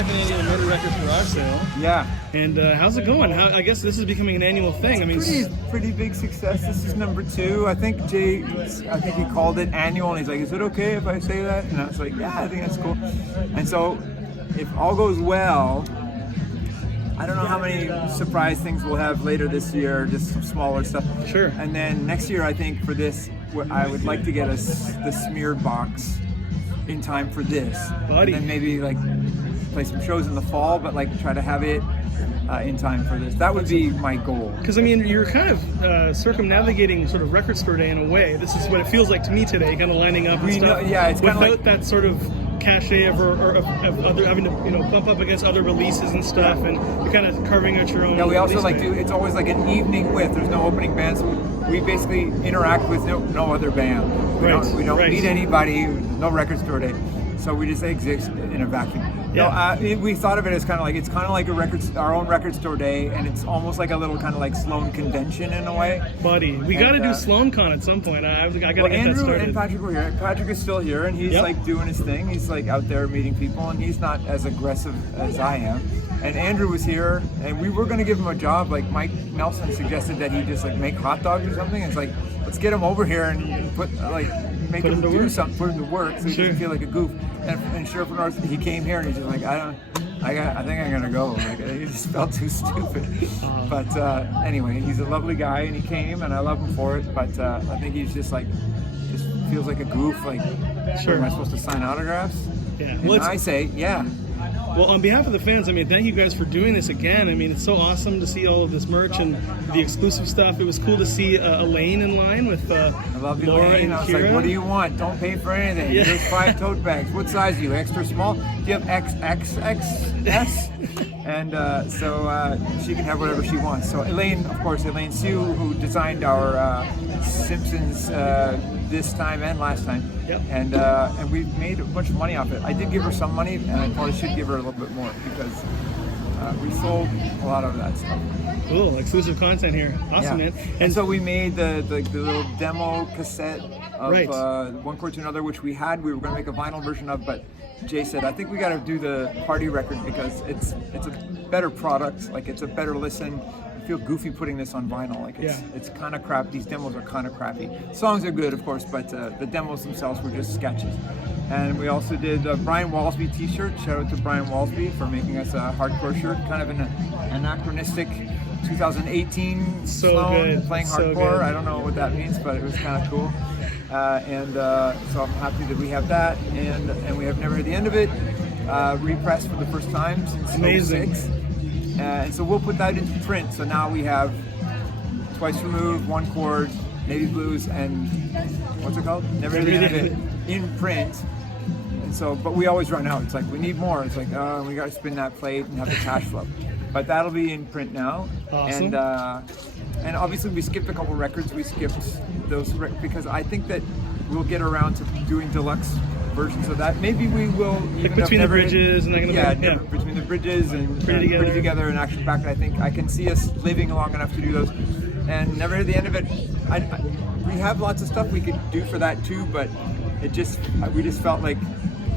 second annual Murderecords garage sale. Yeah. And how's it going? I guess this is becoming an annual thing. I mean, pretty big success. This is number 2. I think Jay, he called it annual, and he's like, "Is it okay if I say that?" And I was like, "Yeah, I think that's cool." And so, if all goes well, I don't know how many surprise things we'll have later this year, just some smaller stuff. Sure. And then next year, I think for this, I would like to get us the smeared box in time for this. Buddy. And then maybe like play some shows in the fall, but like try to have it in time for this. That would be my goal. Because I mean, you're kind of circumnavigating sort of Record Store Day in a way. This is what it feels like to me today, kind of lining up and stuff. Yeah, it's kind of without like that sort of cachet of other having to bump up against other releases and stuff, and you're kind of carving out your own. Yeah, we also like do. It's always like an evening with. There's no opening band, so we basically interact with no other band. We don't meet anybody. No Record Store Day, so we just exist in a vacuum. Yeah. No, we thought of it as kind of like our own Record Store Day, and it's almost like a little kind of like Sloan convention in a way. Buddy, we got to do Sloan Con at some point. I got to get Andrew that started. and Patrick were here. Patrick is still here, and he's like doing his thing. He's like out there meeting people, and he's not as aggressive as I am. And Andrew was here, and we were going to give him a job. Like Mike Nelson suggested that he just like make hot dogs or something. It's like, let's get him over here and make him do something, put him to work, so he doesn't feel like a goof. And sure enough, he came here and he's just like, I think I'm gonna go. Like, he just felt too stupid. But anyway, he's a lovely guy, and he came, and I love him for it. But I think he's just feels like a goof. Like, am I supposed to sign autographs? Yeah. Well, I say, yeah. Well, on behalf of the fans, I mean, thank you guys for doing this again. I mean, it's so awesome to see all of this merch and the exclusive stuff. It was cool to see Elaine in line with I love Laura Elaine. and I was Kira. like, what do you want? Don't pay for anything. Yeah. Here's 5 tote bags. What size are you? Extra small? Do you have XXXS? And so she can have whatever she wants. So Elaine, of course, Elaine Sue, who designed our Simpsons this time and last time. Yep. And we made a bunch of money off it. I did give her some money, and I probably should give her a little bit more because we sold a lot of that stuff. Cool, exclusive content here. Awesome, man. And so we made the little demo cassette of One Chord to Another, which we were going to make a vinyl version of, but Jay said, I think we got to do the party record because it's a better product, like it's a better listen. I feel goofy putting this on vinyl. Like it's kind of crap. These demos are kind of crappy. Songs are good, of course, but the demos themselves were just sketches. And we also did a Brian Walsby t-shirt. Shout out to Brian Walsby for making us a hardcore shirt, kind of an anachronistic 2018 Sloan playing hardcore. I don't know what that means, but it was kind of cool. So I'm happy that we have that, and we have Never Heard the End of It, repressed for the first time since 06. And so we'll put that into print. So now we have Twice Removed, One Chord, Navy Blues, and what's it called? Never Heard the End of It in print. And so, but we always run out. It's like, we need more. It's like, we got to spin that plate and have the cash flow. But that'll be in print now. Awesome. And obviously we skipped a couple records. We skipped those because I think that we'll get around to doing deluxe versions of that. Maybe we will. Like Between the Bridges and that kind of thing. Between the Bridges and Pretty Together and Action Packet. I think I can see us living long enough to do those. And Never Heard the End of It. We have lots of stuff we could do for that too, but we just felt like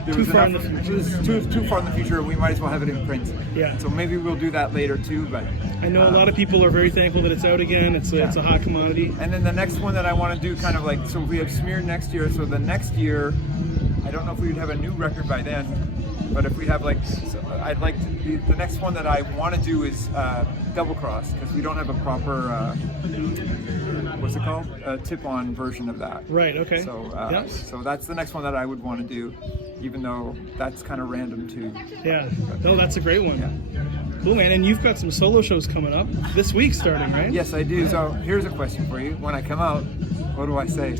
it was too far in the future, and we might as well have it in print. Yeah. So maybe we'll do that later too. But I know a lot of people are very thankful that it's out again. It's a hot commodity. And then the next one that I want to do, kind of like, so we have Smeared next year. So the next year, I don't know if we would have a new record by then, but if we have I'd like to, the next one that I want to do is Double Cross, because we don't have a proper what's it called? A tip-on version of that. Right. Okay. So so that's the next one that I would want to do, even though that's kind of random too. Yeah. No, that's a great one. Yeah. Cool, man. And you've got some solo shows coming up this week starting, right? Yes, I do. So here's a question for you. When I come out, what do I say?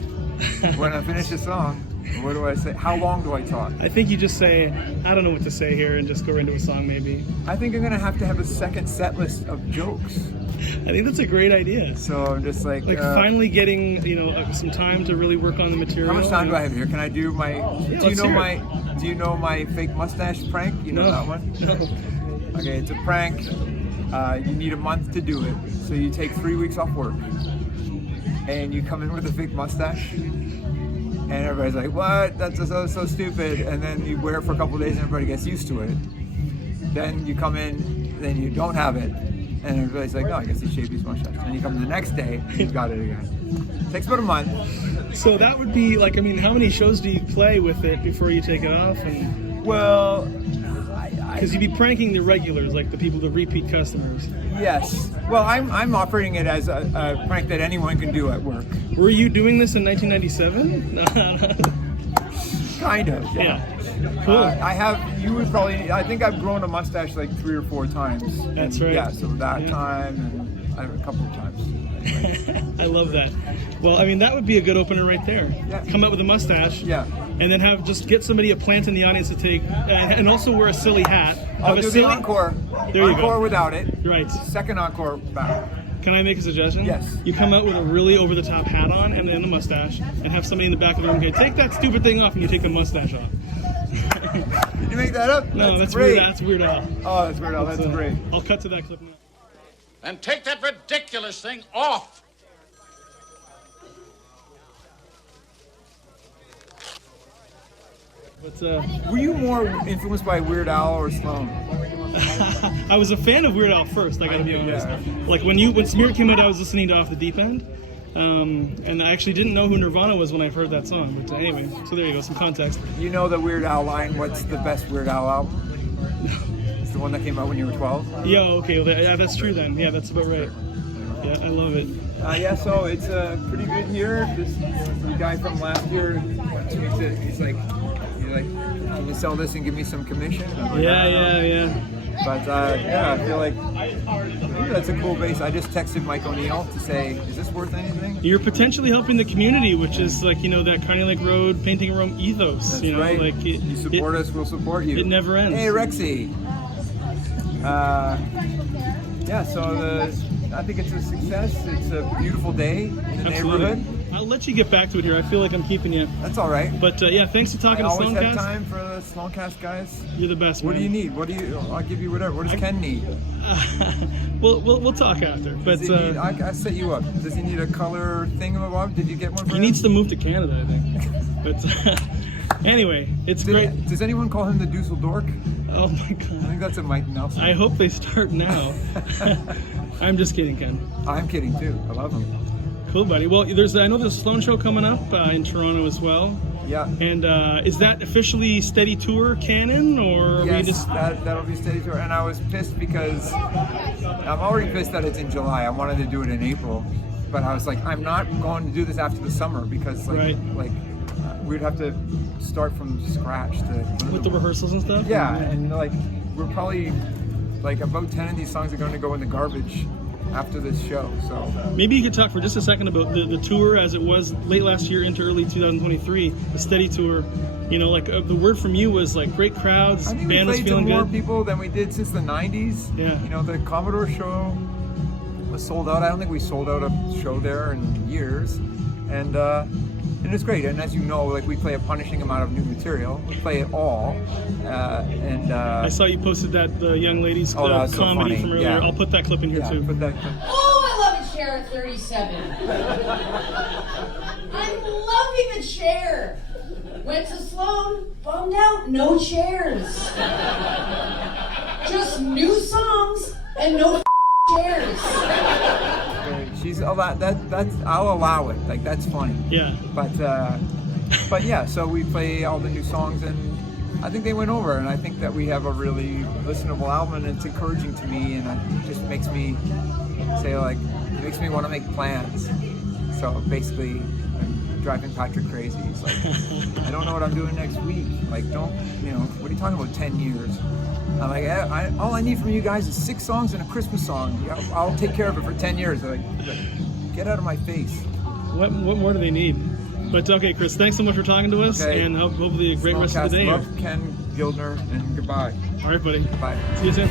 When I finish a song, what do I say? How long do I talk? I think you just say, I don't know what to say here, and just go into a song maybe. I think I'm going to have a second set list of jokes. I think that's a great idea. So I'm just like finally getting some time to really work on the material. How much time do I have here? Can I do my? Yeah, do you know my fake mustache prank? You know that one? No. Okay, it's a prank. You need a month to do it. So you take 3 weeks off work, and you come in with a fake mustache, and everybody's like, "What? That's so stupid." And then you wear it for a couple of days, and everybody gets used to it. Then you come in, then you don't have it, and everybody's like, "Oh, I guess he shaved his mustache." And you come the next day, he's got it again. Takes about a month. So that would be like, I mean, how many shows do you play with it before you take it off? And Well, because you'd be pranking the regulars, like the people, the repeat customers. yes. Well, I'm operating it as a prank that anyone can do at work. Were you doing this in 1997? Kind of. Yeah. Cool. I have. You would probably. I think I've grown a mustache like 3 or 4 times. That's And, right. Yeah. So that time and a couple of times. I love that. Well, I mean, that would be a good opener right there. Yeah. Come out with a mustache. Yeah. And then just get somebody a plant in the audience to take, and also wear a silly hat. I'll Have a do silly the encore. There you Encore go. without it. Right. Second encore back. Can I make a suggestion? Yes. You come out with a really over-the-top hat on and then a mustache, and have somebody in the back of the room go, take that stupid thing off, and you take the mustache off. Did you make that up? No, that's great. weird. That's Weird Al. Oh, that's Weird Al. That's great. I'll cut to that clip now. And take that ridiculous thing off. But, Were you more influenced by Weird Al or Sloan? I was a fan of Weird Al first, I gotta be honest. Yeah. Like when Spirit came out, I was listening to Off the Deep End. And I actually didn't know who Nirvana was when I heard that song. But anyway, so there you go, some context. You know the Weird Al line, what's the best Weird Al album? It's the one that came out when you were 12? Yeah, okay, well, yeah, that's true then. Yeah, that's about right. Yeah, I love it. Yeah, so it's pretty good here. This the guy from last year, he's like, can you sell this and give me some commission? I'm like, Yeah. But yeah, I feel like that's a cool bass. I just texted Mike O'Neill to say, is this worth anything? You're potentially helping the community, which is like, that Carney Lake Road painting a room ethos. That's You know, right. like You support us, we'll support you. It never ends. Hey, Rexy. Yeah, so I think it's a success. It's a beautiful day in the neighborhood. I'll let you get back to it here. I feel like I'm keeping you. That's all right. But yeah, thanks for talking I to always have Sloancast. time for the Sloancast guys. You're the best, What man. do you need? I'll give you whatever. What does Ken need? We'll talk after. But Does he need, I set you up. Does he need a color thingamabob? Did you get one for he him? needs to move to Canada, I think. But anyway, it's great. Does anyone call him the Dusseldorf? Oh my I God. think that's a Mike Nelson. I hope they start now. I'm just kidding, Ken. I'm kidding too. I love him. Cool, buddy. Well, I know there's a Sloan show coming up in Toronto as well. Yeah. And is that officially Steady Tour canon, or are we Yes, just? that'll be Steady Tour. And I was pissed because I'm already pissed that it's in July. I wanted to do it in April, but I was like, I'm not going to do this after the summer because we'd have to start from scratch to With the rehearsals and stuff? Yeah, and we're probably about 10 of these songs are going to go in the garbage after this show. So Maybe you could talk for just a second about the tour as it was late last year into early 2023, the Steady Tour. The word from you was like great crowds, I think we band was played to feeling more good. people than we did since the 90s. Yeah. The Commodore show was sold out. I don't think we sold out a show there in years. And it's great. And as you know, we play a punishing amount of new material. We play it all. I saw you posted the young ladies Oh, that was so comedy funny. from earlier. Yeah. I'll put that clip in here Yeah, too. put that. Oh, I love a chair at 37. I'm loving the chair. Went to Sloan, bummed out, no chairs. Just new songs and no chairs. She's that's I'll allow it. That's funny. Yeah. But yeah, so we play all the new songs and I think they went over, and I think that we have a really listenable album, and it's encouraging to me, and it just makes me say it makes me want to make plans. So basically, I'm driving Patrick crazy. He's like, I don't know what I'm doing next week. What are you talking about? 10 years? I'm like, all I need from you guys is 6 songs and a Christmas song. I'll take care of it for 10 years. They're like, get out of my face. What more do they need? But okay, Chris, thanks so much for talking to us, and hopefully a great rest of the day. Love, Ken Gildner, and goodbye. All right, buddy. Bye. See you soon.